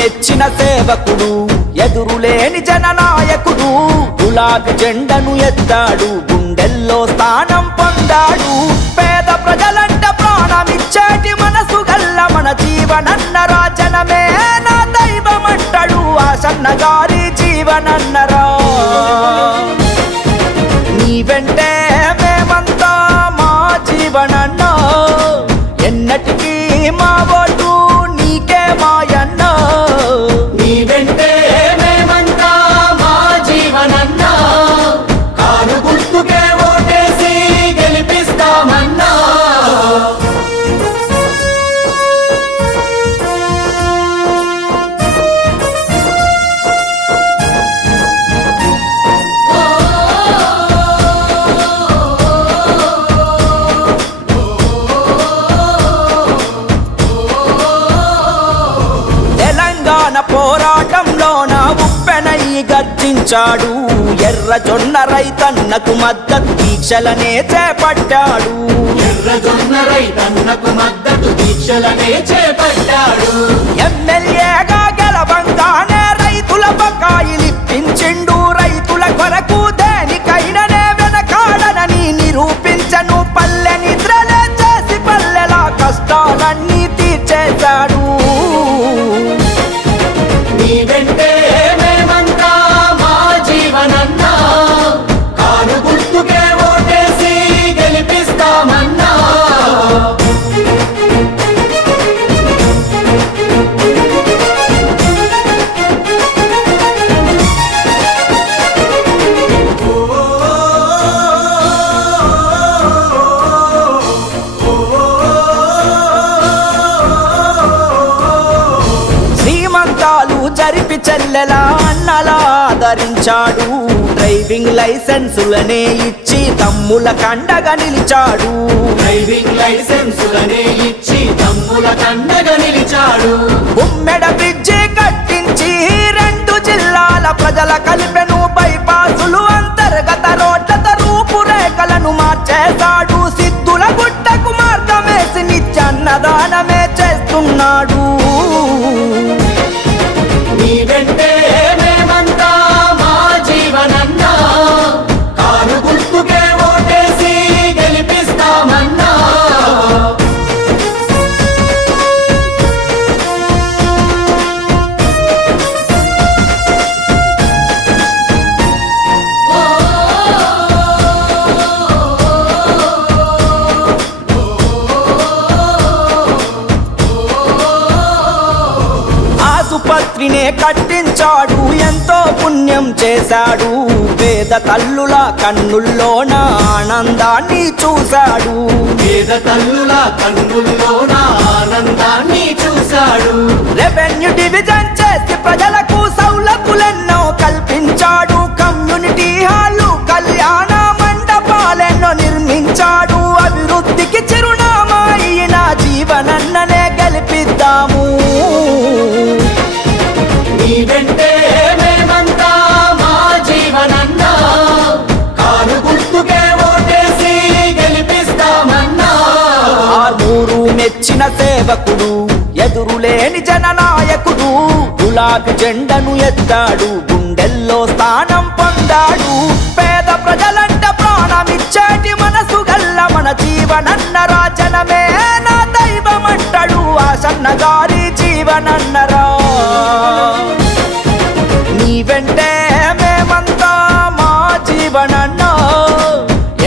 మెచ్చిన సేవకుడు ఎదురులేని జననాయకుడు గులాబీ జెండను ఎత్తాడు గుండెల్లో స్థానం పొందాడు పేద ప్రజలంట ప్రాణమిచ్చేటి మనసు గల్ల మన జీవనన్నరా జనమే నా దైవమంటాడు ఆసన్న గారి జీవనన్నరా నీ వెంటే మేమంతా మా జీవనన్నా ఎన్నటికీ మా ఓటు నీకే మాయన్నా నీ వెంటే మేమంతా మా జీవనన్నా కారు గుర్తుకే ఓటేసి గెలిపిస్తామన్నా పోరాటంలోన ఉప్పెనయ్యి గర్జించాడు ఎర్ర జొన్న రైతన్నకు మద్దతు దీక్షలనే చేపట్టాడు ఎర్ర జొన్న రైతన్నకు మద్దతు దీక్షలనే చేపట్టాడు ఎమ్మెల్యేగా గెలవంగానే రైతుల బకాయిలిప్పించిండు రైతుల కొరకు దేనికైననే వెనకాడనని నిరూపించను పల్లె నిద్రలే చేసి పల్లెల కష్టాలన్నీ తీర్చేశాడు నీ వెంటే మేమంతా మా జీవనన్నా కారు గుర్తుకే ఓటేసి గెలిపిస్తామన్నా జరిపి చెల్లెలా అన్నలా ఆదరించాడు డ్రైవింగ్ లైసెన్సులనే ఇచ్చి తమ్ముల కండగా నిలిచాడు డ్రైవింగ్ లైసెన్సులనే ఇచ్చి తమ్ముల కండగా నిలిచాడు ఉమ్మెడ బ్రిడ్జి కట్టించి 2 జిల్లాల ప్రజల కలిపెను బైపాసులు అంతర్గత రోడ్లతో రూపురేఖలను మార్చేశాడు సిద్ధుల గుట్టకు మార్గమేసి నిత్యాన్నదానమే చేస్తున్నాడు నీ వెంటే మేమంతా మా జీవనన్నా కారు గుర్తుకే ఓటేసి గెలిపిస్తామన్నా ఆసుపత్రినే కట్టించాడు ఎంతో పుణ్యం చేశాడు పేద తల్లుల కన్నుల్లోన ఆనందాన్ని చూశాడు పేద తల్లుల కన్నుల్లోన ఆనందాన్ని చూశాడు రెవెన్యూ డివిజన్ చేసి ప్రజలకు సౌలతులెన్నో కల్పించాడు కమ్యూనిటీ హాలు కళ్యాణ మండపాలెన్నో నిర్మించాడు అభివృద్ధికి చిరునామా అయిన జీవనన్ననే గెలిపిద్దాము నీ వెంటే మేమంతా మా జీవనన్నా కారు గుర్తుకే ఓటేసి గెలిపిస్తామన్నా ఆర్మూరు మెచ్చిన సేవకుడు ఎదురులేని జననాయకుడు గులాబీ జెండను ఎత్తాడు గుండెల్లో స్థానం పొందాడు పేద ప్రజలంట ప్రాణమిచ్చేటి మనసు గల్ల మన జీవనన్నరా జనమే నా దైవమంటాడు ఆసన్న గారి జీవనన్నరా నీ వెంటే మేమంతా మా జీవనన్నా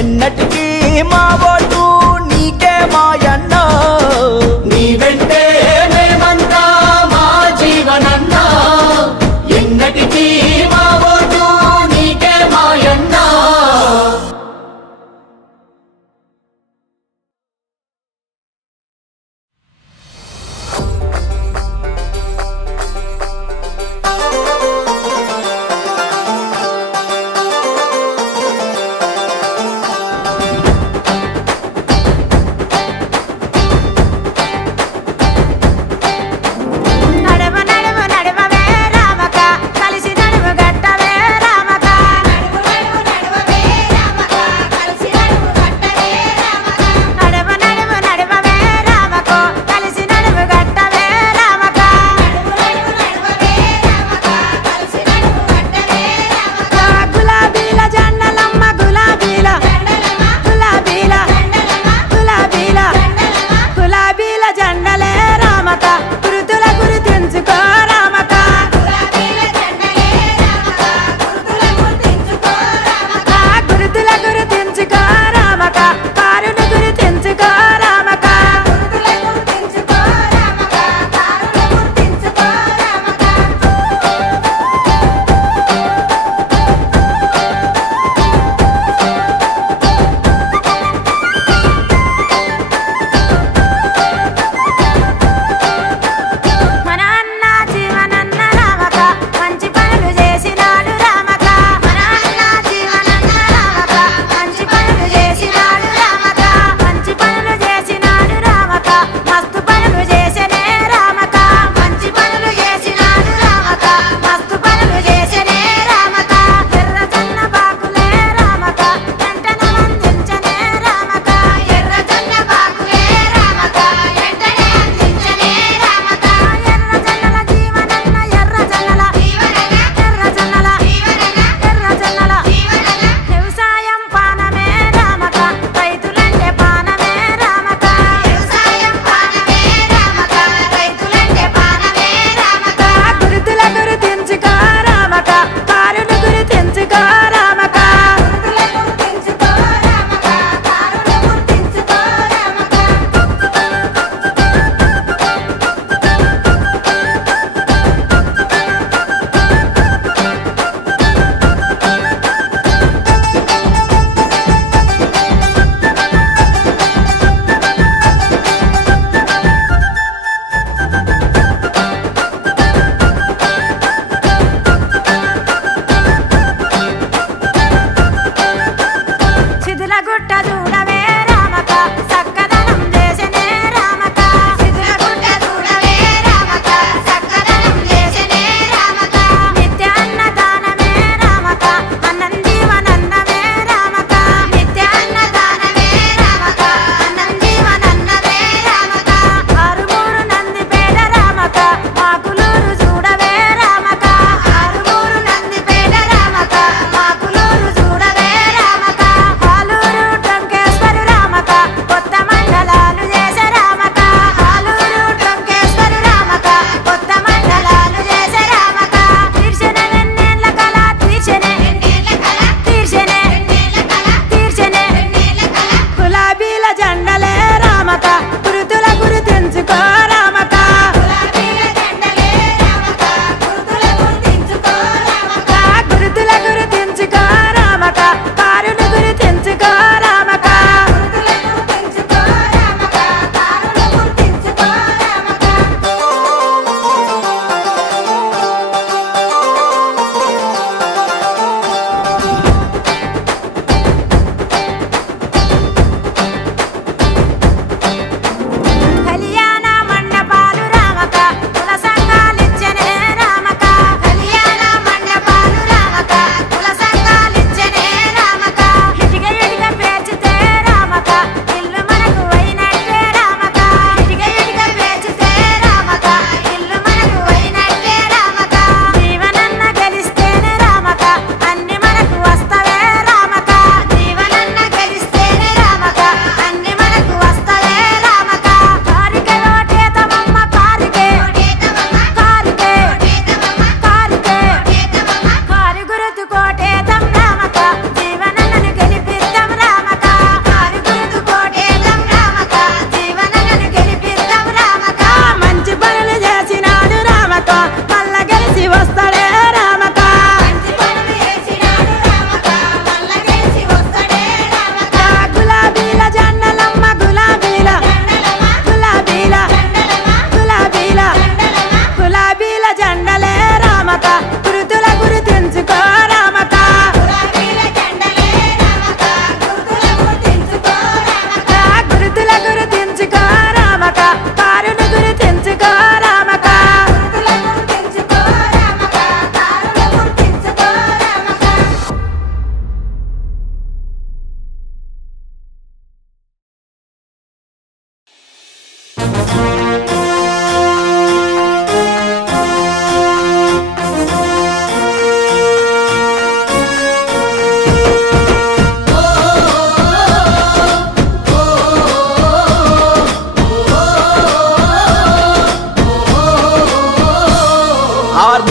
ఎన్నటికీ మా ఓటు నీకే మాయన్నా నీ వెంటే మేమంతా మా జీవనన్నా ఎన్నటికీ మా ఓటు నీకే మాయన్నా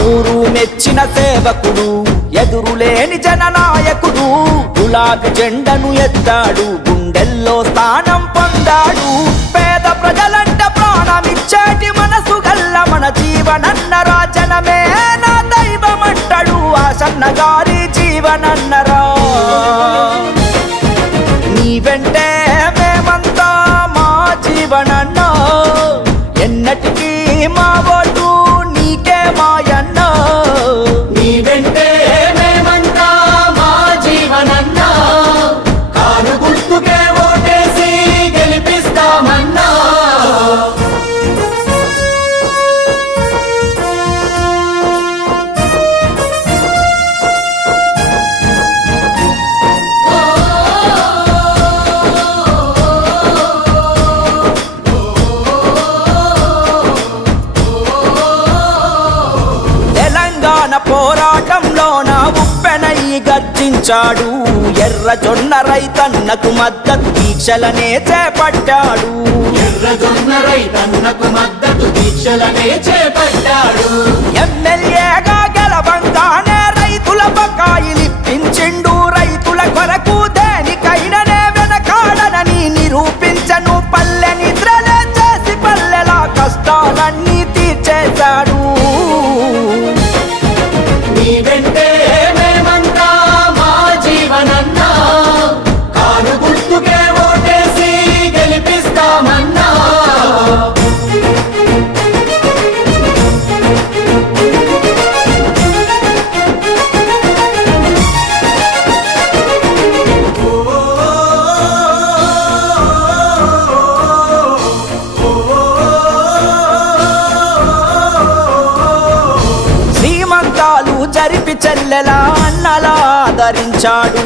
ఆర్మూరు మెచ్చిన సేవకుడు, ఎదురులేని జననాయకుడు. గులాబీ జెండను ఎత్తాడు, గుండెల్లో స్థానం పొందాడు. పేద ప్రజలంట ప్రాణమిచ్చేటి మనసు గల్ల మన జీవనన్నరా. జనమే నా దైవమంటాడు ఆసన్న గారి జీవనన్నరా. నీ వెంటే మేమంతా మా జీవనన్నా, ఎన్నటికీ మా ఓటు నీకే మాయన్నా. నీ వెంటే మేమంతా మా జీవనన్నా, కారు గుర్తుకే ఓటేసి గెలిపిస్తామన్నా. పోరాటంలో నా ఉప్పెనై గర్జించాడు. ఎర్ర జొన్న రైతన్నకు మద్దతు దీక్షలనే చేపట్టాడు. ఎర్ర జొన్న రైతన్నకు మద్దతు దీక్షలనే చేపట్టాడు. ఎమ్మెల్యేగా గెలవంగానే రైతుల బకాయిలిప్పించిండు. రైతుల కొరకు దేనికైననే వెనకాడనని నిరూపించను. పల్లె నిద్రలే చేసి పల్లెల కష్టాలన్నీ తీర్చేశాడు. నీ వెంటే మేమంతా మా జీవనన్నా, కారు గుర్తుకే ఓటేసి గెలిపిస్తామన్నా. జరిపి చెల్లెలా అన్నలా ఆదరించాడు.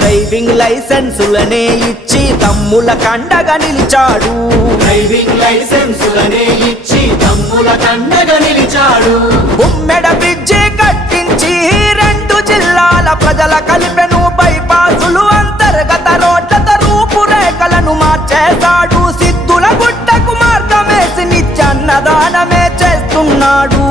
డ్రైవింగ్ లైసెన్సులనే ఇచ్చి తమ్ముల కండగా నిలిచాడు. డ్రైవింగ్ లైసెన్సులనే ఇచ్చి తమ్ముల కండగా నిలిచాడు. ఉమ్మెడ బ్రిడ్జి కట్టించి 2 జిల్లాల ప్రజల కలిపెను. బైపాసులు అంతర్గత రోడ్లతో రూపురేఖలను మార్చేశాడు. సిద్ధుల గుట్టకు మార్గమేసి నిత్యన్నదానమే చేస్తున్నాడు.